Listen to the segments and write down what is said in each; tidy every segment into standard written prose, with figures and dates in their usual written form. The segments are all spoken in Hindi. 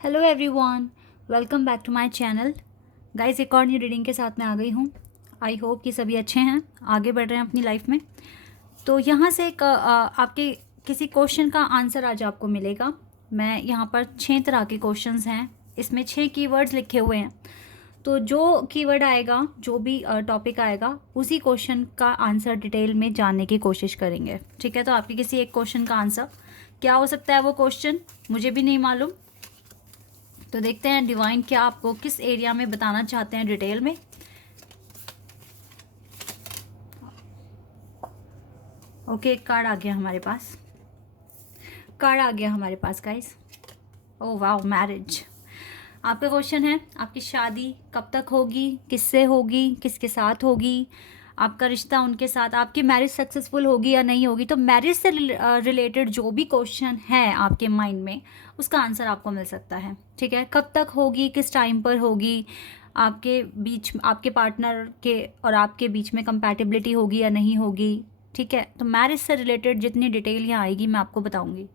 Hello everyone, welcome back to my channel. Guys, एक और न्यू रीडिंग के साथ मैं आ गई हूँ। आई होप कि सभी अच्छे हैं, आगे बढ़ रहे हैं अपनी लाइफ में। तो यहाँ से एक आपके किसी क्वेश्चन का आंसर आज आपको मिलेगा। मैं यहाँ पर 6 तरह के क्वेश्चंस हैं, इसमें 6 कीवर्ड्स लिखे हुए हैं। तो जो कीवर्ड आएगा, जो भी टॉपिक आएगा, उसी क्वेश्चन का आंसर डिटेल में जानने की कोशिश करेंगे। ठीक है, तो आपके किसी एक क्वेश्चन का आंसर क्या हो सकता है, वो क्वेश्चन मुझे भी नहीं मालूम। तो देखते हैं डिवाइन क्या आपको किस एरिया में बताना चाहते हैं डिटेल में। ओके, कार्ड आ गया हमारे पास, गाइस। ओह वाह, मैरिज। आपका क्वेश्चन है, आपकी शादी कब तक होगी, किससे होगी, किसके साथ होगी, आपका रिश्ता उनके साथ, आपकी मैरिज सक्सेसफुल होगी या नहीं होगी। तो मैरिज से रिलेटेड जो भी क्वेश्चन है आपके माइंड में, उसका आंसर आपको मिल सकता है। ठीक है, कब तक होगी, किस टाइम पर होगी, आपके बीच, आपके पार्टनर के और आपके बीच में कंपैटिबिलिटी होगी या नहीं होगी। ठीक है, तो मैरिज से रिलेटेड जितनी डिटेल यहाँ आएगी मैं आपको बताऊंगी।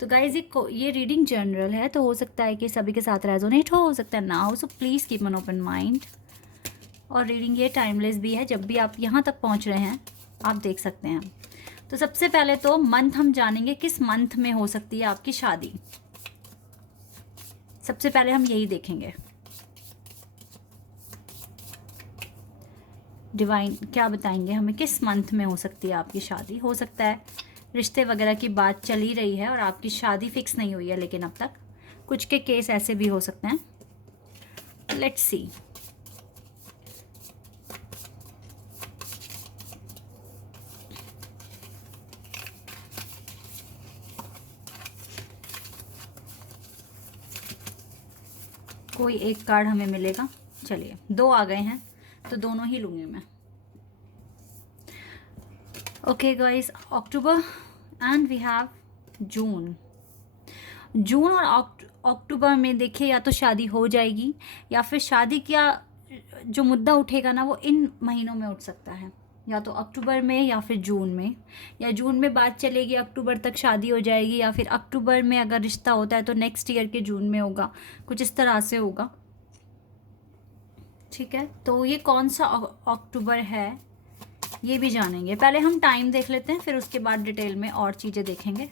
तो गाइज, ये रीडिंग जनरल है, तो हो सकता है कि सभी के साथ रेजोनेट हो सकता है ना हो। So please keep an open mind. और रीडिंग ये टाइमलेस भी है, जब भी आप यहाँ तक पहुँच रहे हैं आप देख सकते हैं। तो सबसे पहले तो मंथ हम जानेंगे, किस मंथ में हो सकती है आपकी शादी। सबसे पहले हम यही देखेंगे, डिवाइन क्या बताएंगे हमें, किस मंथ में हो सकती है आपकी शादी। हो सकता है रिश्ते वगैरह की बात चल ही रही है और आपकी शादी फिक्स नहीं हुई है, लेकिन अब तक कुछ के केस ऐसे भी हो सकते हैं। Let's see. कोई एक कार्ड हमें मिलेगा। चलिए, 2 आ गए हैं तो दोनों ही लूँगी मैं। Okay guys, October and we have June. जून और अक्टूबर में देखिए, या तो शादी हो जाएगी या फिर शादी का जो मुद्दा उठेगा ना, वो इन महीनों में उठ सकता है, या तो अक्टूबर में या फिर जून में। या जून में बात चलेगी, अक्टूबर तक शादी हो जाएगी, या फिर अक्टूबर में अगर रिश्ता होता है तो नेक्स्ट ईयर के जून में होगा, कुछ इस तरह से होगा। ठीक है, तो ये कौन सा अक्टूबर है ये भी जानेंगे। पहले हम टाइम देख लेते हैं, फिर उसके बाद डिटेल में और चीज़ें देखेंगे।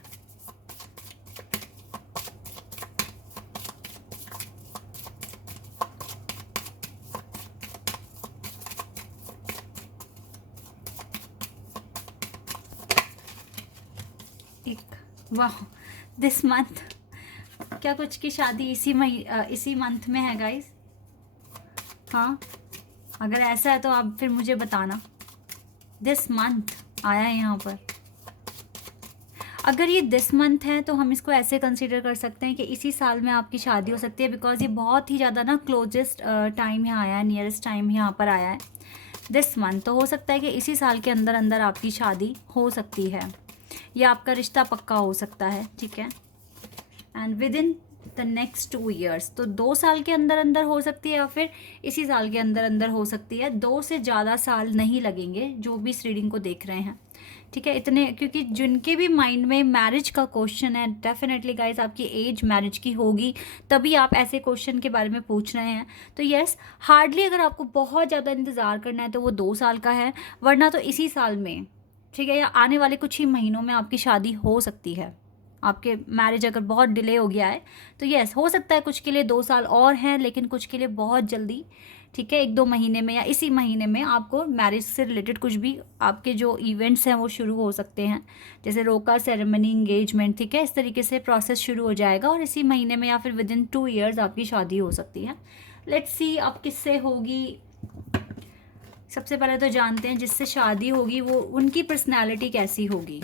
वाह, दिस मंथ। क्या कुछ की शादी इसी मंथ में है गाइस? हाँ, अगर ऐसा है तो आप फिर मुझे बताना। दिस मंथ आया है यहाँ पर। अगर ये दिस मंथ है तो हम इसको ऐसे कंसीडर कर सकते हैं कि इसी साल में आपकी शादी हो सकती है, बिकॉज ये बहुत ही ज़्यादा ना क्लोजेस्ट टाइम यहाँ आया है, नियरेस्ट टाइम यहाँ पर आया है दिस मंथ। तो हो सकता है कि इसी साल के अंदर अंदर आपकी शादी हो सकती है, या आपका रिश्ता पक्का हो सकता है। ठीक है, and with in the next 2 years, तो 2 साल के अंदर अंदर हो सकती है या फिर इसी साल के अंदर अंदर हो सकती है। 2 से ज़्यादा साल नहीं लगेंगे जो भी इस रीडिंग को देख रहे हैं। ठीक है, इतने, क्योंकि जिनके भी माइंड में मैरिज का क्वेश्चन है, डेफिनेटली गाइस आपकी एज मैरिज की होगी, तभी आप ऐसे क्वेश्चन के बारे में पूछ रहे हैं। तो यस, हार्डली अगर आपको बहुत ज़्यादा इंतज़ार करना है तो वो 2 साल का है, वरना तो इसी साल में, ठीक है, या आने वाले कुछ ही महीनों में आपकी शादी हो सकती है। आपके मैरिज अगर बहुत डिले हो गया है तो यस, हो सकता है कुछ के लिए 2 साल और हैं, लेकिन कुछ के लिए बहुत जल्दी, ठीक है, 1-2 महीने में या इसी महीने में आपको मैरिज से रिलेटेड कुछ भी आपके जो इवेंट्स हैं वो शुरू हो सकते हैं, जैसे रोका सेरेमनी, एंगेजमेंट। ठीक है, इस तरीके से प्रोसेस शुरू हो जाएगा और इसी महीने में या फिर विद इन 2 ईयर्स आपकी शादी हो सकती है। लेट्स सी अब किससे होगी। सबसे पहले तो जानते हैं जिससे शादी होगी वो, उनकी पर्सनैलिटी कैसी होगी,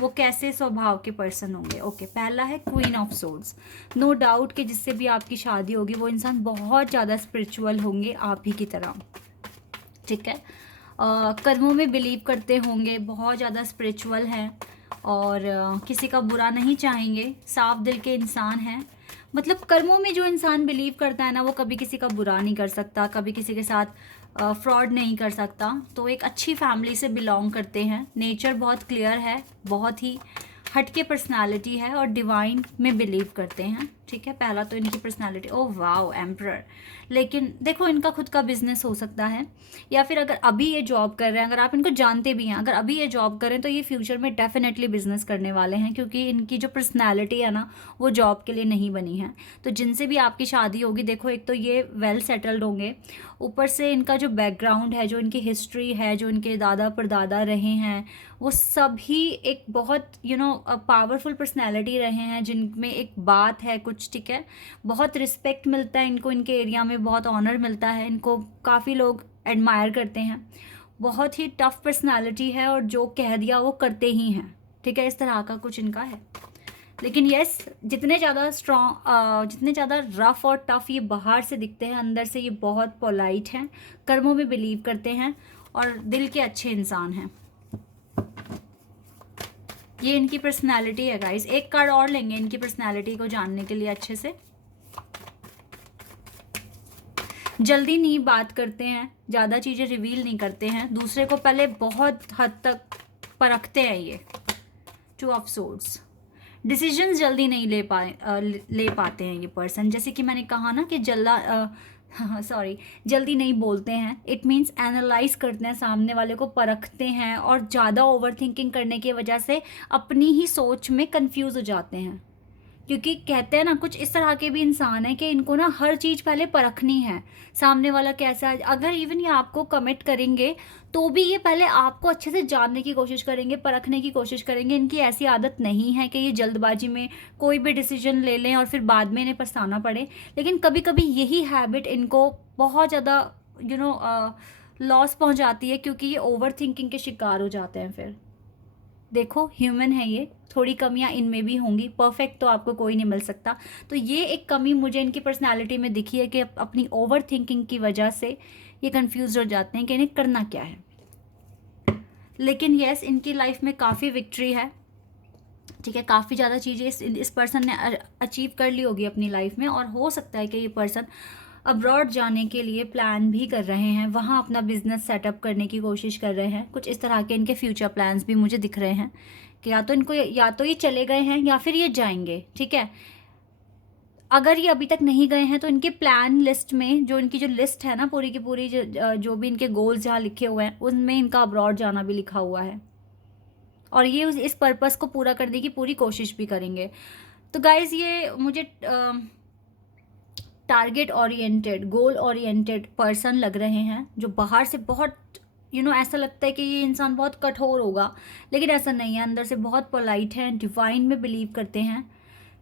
वो कैसे स्वभाव के पर्सन होंगे। ओके, पहला है queen of swords. No doubt कि जिससे भी आपकी शादी होगी वो इंसान बहुत ज़्यादा स्पिरिचुअल होंगे, आप ही की तरह। ठीक है, कर्मों में बिलीव करते होंगे, बहुत ज़्यादा स्पिरिचुअल हैं और किसी का बुरा नहीं चाहेंगे, साफ दिल के इंसान हैं। मतलब कर्मों में जो इंसान बिलीव करता है ना, वो कभी किसी का बुरा नहीं कर सकता, कभी किसी के साथ फ्रॉड नहीं कर सकता। तो एक अच्छी फैमिली से बिलोंग करते हैं, नेचर बहुत क्लियर है, बहुत ही हटके पर्सनालिटी है और डिवाइन में बिलीव करते हैं। ठीक है, पहला तो इनकी पर्सनालिटी, ओह वाओ एम्परर। लेकिन देखो इनका खुद का बिजनेस हो सकता है, या फिर अगर अभी ये जॉब कर रहे हैं, अगर आप इनको जानते भी हैं, अगर अभी ये जॉब कर रहे हैं तो ये फ्यूचर में डेफिनेटली बिजनेस करने वाले हैं, क्योंकि इनकी जो पर्सनालिटी है ना वो जॉब के लिए नहीं बनी है। तो जिनसे भी आपकी शादी होगी, देखो एक तो ये वेल सेटल्ड होंगे, ऊपर से इनका जो बैकग्राउंड है, जो इनकी हिस्ट्री है, जो इनके दादा परदादा रहे हैं, वो सभी एक बहुत पावरफुल पर्सनैलिटी रहे हैं, जिनमें एक बात है कुछ, ठीक है, बहुत रिस्पेक्ट मिलता है इनको, इनके एरिया में बहुत ऑनर मिलता है इनको, काफ़ी लोग एडमायर करते हैं, बहुत ही टफ पर्सनैलिटी है और जो कह दिया वो करते ही हैं, ठीक है, इस तरह का कुछ इनका है। लेकिन यस, जितने ज़्यादा स्ट्रॉन्ग, जितने ज़्यादा रफ़ और टफ़ ये बाहर से दिखते हैं, अंदर से ये बहुत पोलाइट हैं, कर्मों में बिलीव करते हैं और दिल के अच्छे इंसान हैं। ये इनकी पर्सनालिटी है गाइस। एक कार्ड और लेंगे इनकी पर्सनालिटी को जानने के लिए अच्छे से। जल्दी नहीं बात करते हैं, ज़्यादा चीज़ें रिवील नहीं करते हैं, दूसरे को पहले बहुत हद तक परखते हैं ये। 2 ऑफ सोर्ड्स, डिसीजंस जल्दी नहीं ले पाते हैं ये पर्सन, जैसे कि मैंने कहा ना कि जल्दी नहीं बोलते हैं। इट मीन्स एनालाइज करते हैं, सामने वाले को परखते हैं और ज़्यादा ओवर थिंकिंग करने की वजह से अपनी ही सोच में कंफ्यूज हो जाते हैं, क्योंकि कहते हैं ना कुछ इस तरह के भी इंसान है कि इनको ना हर चीज़ पहले परखनी है, सामने वाला कैसा है। अगर इवन ये आपको कमिट करेंगे तो भी ये पहले आपको अच्छे से जानने की कोशिश करेंगे, परखने की कोशिश करेंगे। इनकी ऐसी आदत नहीं है कि ये जल्दबाजी में कोई भी डिसीजन ले लें और फिर बाद में इन्हें पछताना पड़े। लेकिन कभी कभी यही हैबिट इनको बहुत ज़्यादा लॉस पहुंचाती है, क्योंकि ये ओवर थिंकिंग के शिकार हो जाते हैं। फिर देखो ह्यूमन है ये, थोड़ी कमियां इनमें भी होंगी, परफेक्ट तो आपको कोई नहीं मिल सकता। तो ये एक कमी मुझे इनकी पर्सनालिटी में दिखी है कि अपनी ओवर थिंकिंग की वजह से ये कंफ्यूज हो जाते हैं कि इन्हें करना क्या है। लेकिन यस, इनकी लाइफ में काफ़ी विक्ट्री है, ठीक है, काफ़ी ज़्यादा चीज़ें इस पर्सन ने अचीव कर ली होगी अपनी लाइफ में, और हो सकता है कि ये पर्सन अब्रॉड जाने के लिए प्लान भी कर रहे हैं, वहाँ अपना बिजनेस सेटअप करने की कोशिश कर रहे हैं। कुछ इस तरह के इनके फ्यूचर प्लान्स भी मुझे दिख रहे हैं कि या तो ये चले गए हैं या फिर ये जाएंगे, ठीक है। अगर ये अभी तक नहीं गए हैं तो इनके प्लान लिस्ट में, जो इनकी जो लिस्ट है ना पूरी की पूरी, जो भी इनके गोल्स जहाँ लिखे हुए हैं उनमें इनका अब्रॉड जाना भी लिखा हुआ है, और ये इस पर्पस को पूरा करने की पूरी कोशिश भी करेंगे। तो गाइज ये मुझे target oriented, goal oriented person लग रहे हैं, जो बाहर से बहुत ऐसा लगता है कि ये इंसान बहुत कठोर होगा, लेकिन ऐसा नहीं है, अंदर से बहुत पोलाइट है, डिवाइन में बिलीव करते हैं,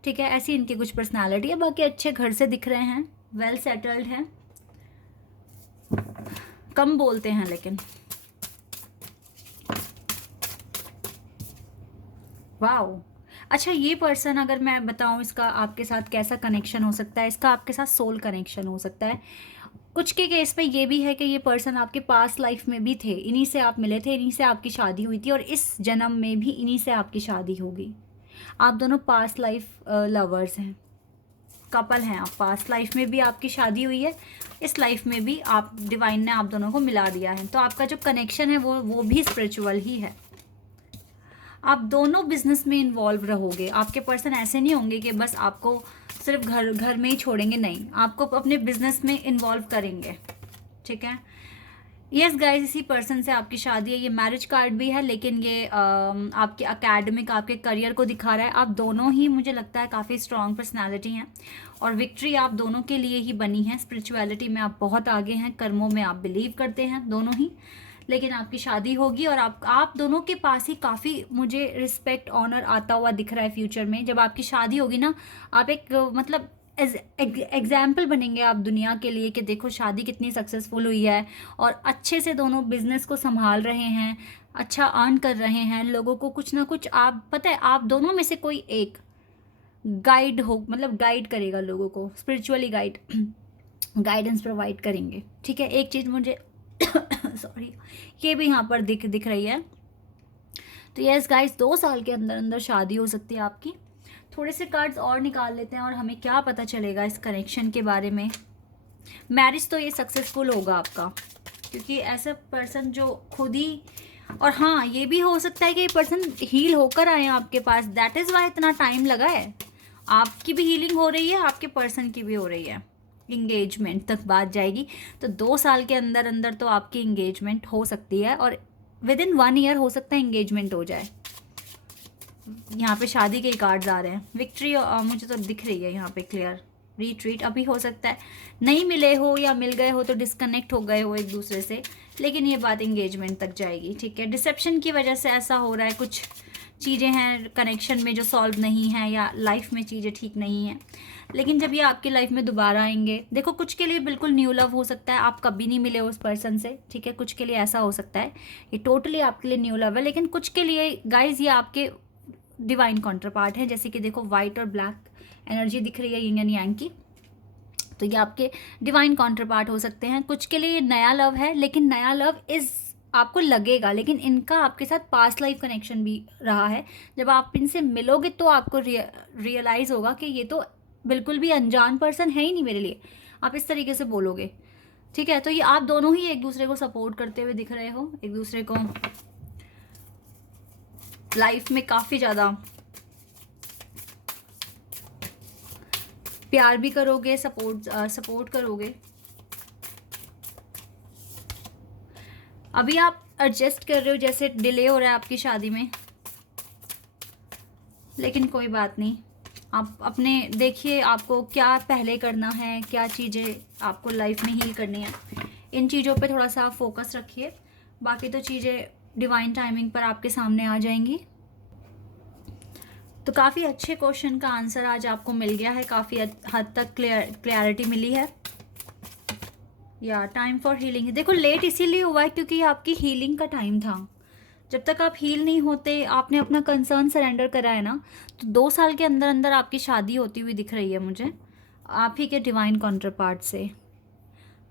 ठीक है। ऐसी इनकी कुछ पर्सनालिटी है। बाकी अच्छे घर से दिख रहे हैं, वेल सेटल्ड हैं, कम बोलते हैं लेकिन। वाओ, अच्छा ये पर्सन, अगर मैं बताऊं इसका आपके साथ कैसा कनेक्शन हो सकता है, इसका आपके साथ सोल कनेक्शन हो सकता है। कुछ के केस में ये भी है कि ये पर्सन आपके पास लाइफ में भी थे, इन्हीं से आप मिले थे, इन्हीं से आपकी शादी हुई थी, और इस जन्म में भी इन्हीं से आपकी शादी होगी। आप दोनों पास्ट लाइफ लवर्स हैं, कपल हैं आप, पास्ट लाइफ में भी आपकी शादी हुई है, इस लाइफ में भी आप, डिवाइन ने आप दोनों को मिला दिया है। तो आपका जो कनेक्शन है वो भी स्पिरिचुअल ही है। आप दोनों बिजनेस में इन्वॉल्व रहोगे। आपके पर्सन ऐसे नहीं होंगे कि बस आपको सिर्फ घर में ही छोड़ेंगे, नहीं, आपको अपने बिजनेस में इन्वॉल्व करेंगे, ठीक है। यस गाइस, इसी पर्सन से आपकी शादी है। ये मैरिज कार्ड भी है, लेकिन ये आपके अकेडमिक, आपके करियर को दिखा रहा है। आप दोनों ही, मुझे लगता है, काफ़ी स्ट्रॉन्ग पर्सनालिटी हैं, और विक्ट्री आप दोनों के लिए ही बनी है। स्पिरिचुअलिटी में आप बहुत आगे हैं, कर्मों में आप बिलीव करते हैं दोनों ही। लेकिन आपकी शादी होगी, और आप दोनों के पास ही काफ़ी मुझे रिस्पेक्ट, ऑनर आता हुआ दिख रहा है फ्यूचर में। जब आपकी शादी होगी ना, आप एक मतलब एग्जाम्पल बनेंगे आप दुनिया के लिए कि देखो शादी कितनी सक्सेसफुल हुई है, और अच्छे से दोनों बिजनेस को संभाल रहे हैं, अच्छा अर्न कर रहे हैं, लोगों को कुछ ना कुछ, आप पता है, आप दोनों में से कोई एक गाइड हो, मतलब गाइड करेगा लोगों को, स्पिरिचुअली गाइडेंस प्रोवाइड करेंगे, ठीक है। एक चीज़ मुझे सॉरी, ये भी यहाँ पर दिख रही है। तो यस गाइस, 2 साल के अंदर अंदर शादी हो सकती है आपकी। थोड़े से कार्ड्स और निकाल लेते हैं और हमें क्या पता चलेगा इस कनेक्शन के बारे में। मैरिज तो ये सक्सेसफुल होगा आपका, क्योंकि ऐसा पर्सन जो खुद ही, और हाँ ये भी हो सकता है कि ये पर्सन हील होकर आए आपके पास, दैट इज़ वाई इतना टाइम लगा है। आपकी भी हीलिंग हो रही है, आपके पर्सन की भी हो रही है। इंगेजमेंट तक बात जाएगी, तो 2 साल के अंदर अंदर तो आपकी इंगेजमेंट हो सकती है, और विद इन 1 ईयर हो सकता है इंगेजमेंट हो जाए। यहाँ पे शादी के कार्ड्स आ रहे हैं, विक्ट्री मुझे तो दिख रही है यहाँ पे क्लियर। रिट्रीट अभी हो सकता है, नहीं मिले हो या मिल गए हो तो डिस्कनेक्ट हो गए हो एक दूसरे से, लेकिन ये बात इंगेजमेंट तक जाएगी, ठीक है। डिसेप्शन की वजह से ऐसा हो रहा है, कुछ चीज़ें हैं कनेक्शन में जो सॉल्व नहीं है, या लाइफ में चीज़ें ठीक नहीं हैं, लेकिन जब ये आपकी लाइफ में दोबारा आएंगे, देखो कुछ के लिए बिल्कुल न्यू लव हो सकता है, आप कभी नहीं मिले उस पर्सन से, ठीक है। कुछ के लिए ऐसा हो सकता है, ये टोटली आपके लिए न्यू लव है। लेकिन कुछ के लिए गाइज ये आपके डिवाइन काउंटर पार्ट है, जैसे कि देखो वाइट और ब्लैक एनर्जी दिख रही है यिन एंड यांग की, तो ये आपके डिवाइन काउंटर पार्ट हो सकते हैं। कुछ के लिए ये नया लव है, लेकिन नया लव इज आपको लगेगा, लेकिन इनका आपके साथ पास्ट लाइफ कनेक्शन भी रहा है। जब आप इनसे मिलोगे तो आपको रियलाइज़ होगा कि ये तो बिल्कुल भी अनजान पर्सन है ही नहीं मेरे लिए, आप इस तरीके से बोलोगे, ठीक है। तो ये आप दोनों ही एक दूसरे को सपोर्ट करते हुए दिख रहे हो, एक दूसरे को लाइफ में काफ़ी ज़्यादा प्यार भी करोगे, सपोर्ट करोगे। अभी आप एडजस्ट कर रहे हो, जैसे डिले हो रहा है आपकी शादी में, लेकिन कोई बात नहीं, आप अपने देखिए आपको क्या पहले करना है, क्या चीज़ें आपको लाइफ में हील करनी है, इन चीज़ों पे थोड़ा सा आप फोकस रखिए, बाकी तो चीज़ें डिवाइन टाइमिंग पर आपके सामने आ जाएंगी। तो काफ़ी अच्छे क्वेश्चन का आंसर आज आपको मिल गया है, काफ़ी हद तक क्लैरिटी मिली है। या टाइम फॉर हीलिंग, देखो लेट इसीलिए हुआ है क्योंकि ये आपकी हीलिंग का टाइम था। जब तक आप हील नहीं होते, आपने अपना कंसर्न सरेंडर करा है ना, तो 2 साल के अंदर अंदर आपकी शादी होती हुई दिख रही है मुझे आप ही के डिवाइन काउंटर पार्ट से।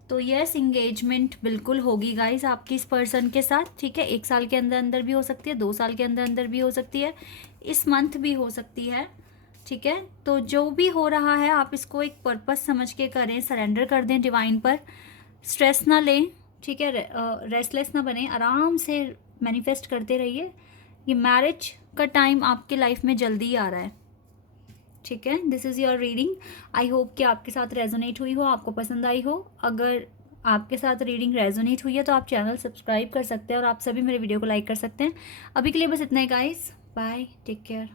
तो यस, इंगेजमेंट बिल्कुल होगी गाइस आपकी इस पर्सन के साथ, ठीक है। 1 साल के अंदर अंदर भी हो सकती है, 2 साल के अंदर अंदर भी हो सकती है, इस मंथ भी हो सकती है, ठीक है। तो जो भी हो रहा है आप इसको एक पर्पस समझ के करें, सरेंडर कर दें डिवाइन पर, स्ट्रेस ना लें, ठीक है, रेस्टलेस ना बने, आराम से मैनिफेस्ट करते रहिए। ये मैरिज का टाइम आपके लाइफ में जल्दी आ रहा है, ठीक है। This is your reading, I hope कि आपके साथ रेजोनेट हुई हो, आपको पसंद आई हो। अगर आपके साथ रीडिंग रेजोनेट हुई है तो आप चैनल सब्सक्राइब कर सकते हैं, और आप सभी मेरे वीडियो को लाइक कर सकते हैं। अभी के लिए बस इतना ही गाइस, बाय, टेक केयर।